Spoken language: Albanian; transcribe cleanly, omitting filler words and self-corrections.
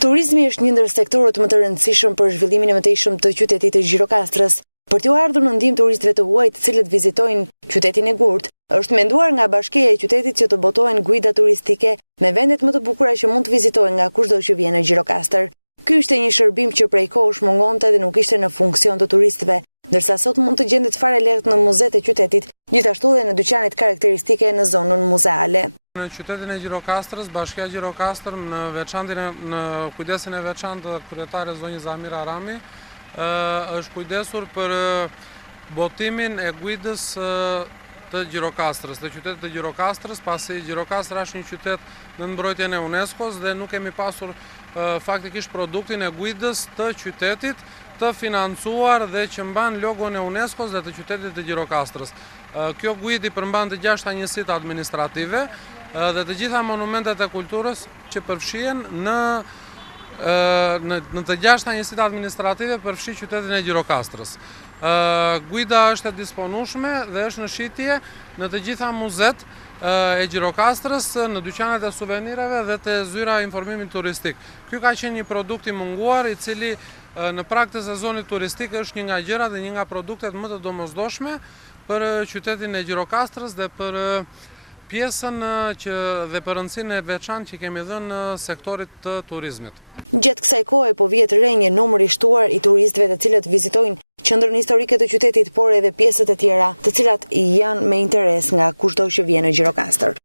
Turizmi është një ndër sektorët më të rëndësishëm për zhvillimin e mëtejshëm të qytetit të Gjirokastrës. Për t'u ardhur në ndihmë turistëve të huaj të cilët vizitojnë qytetin e Gurt, është menduar nga Bashkia e Qytetit që të botohen guida turistike me vendet më të bukura që mund të vizitohen nga kushdo që vjen në Gjirokastër. Ky ishte një shërbim që prej kohësh mungonte dhe nuk ishte në funksion të turistëve, ndërsa sot mund të gjendet fare lehtë në muzeet e qytetit, gjithashtu dhe në dyqanet karakteristike në zonën muzeale. Në qytetin e Gjirokastrës, Bashkia Gjirokastër në veçantin në kujdesin e veçantë të kryetares zonjës Zamira Arami është kujdesur për botimin e guidës të Gjirokastrës, të qytetit të Gjirokastrës, pasi Gjirokastra është një qytet në mbrojtjen e UNESCO-s dhe nuk kemi pasur faktikisht produktin e guidës të qytetit të financuar dhe që mban logon e UNESCO-s dhe të qytetit të Gjirokastrës. Kjo guid i përmban të 6 njësitë administrative dhe të gjitha monumentet e kulturës që përfshihen në të 6 njësitë administrative përfshi qytetin e Gjirokastrës. Guida është e disponueshme dhe është në shitje në të gjitha muzet e Gjirokastrës, në dyqanet e suvenireve dhe të zyra informimit turistik. Ky ka qenë një produkt i munguar i cili në prag të sezonit turistik është një nga gjërat dhe një nga produktet më të domosdoshme për qytetin e Gjirokastrës dhe për pjesën dhe për rëndësinë e veçantë që kemi dhënë në sektorit të turizmit. Gjatë kësaj kohe po vjet re një numër i shtuar i turistëve të cilët vizitojnë qendrën historike të qytetit, por edhe pjesët e tjera, të cilat janë me interes nga kushdo që vjen në Gjirokastër.